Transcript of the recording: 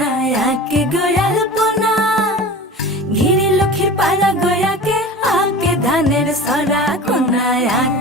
কোনায় আঁকে গোয়াল পোনা, ঘিরে লক্ষ্মীর পাড়া গয়াকে আঁকে ধানের সরা কোনায় আঁকে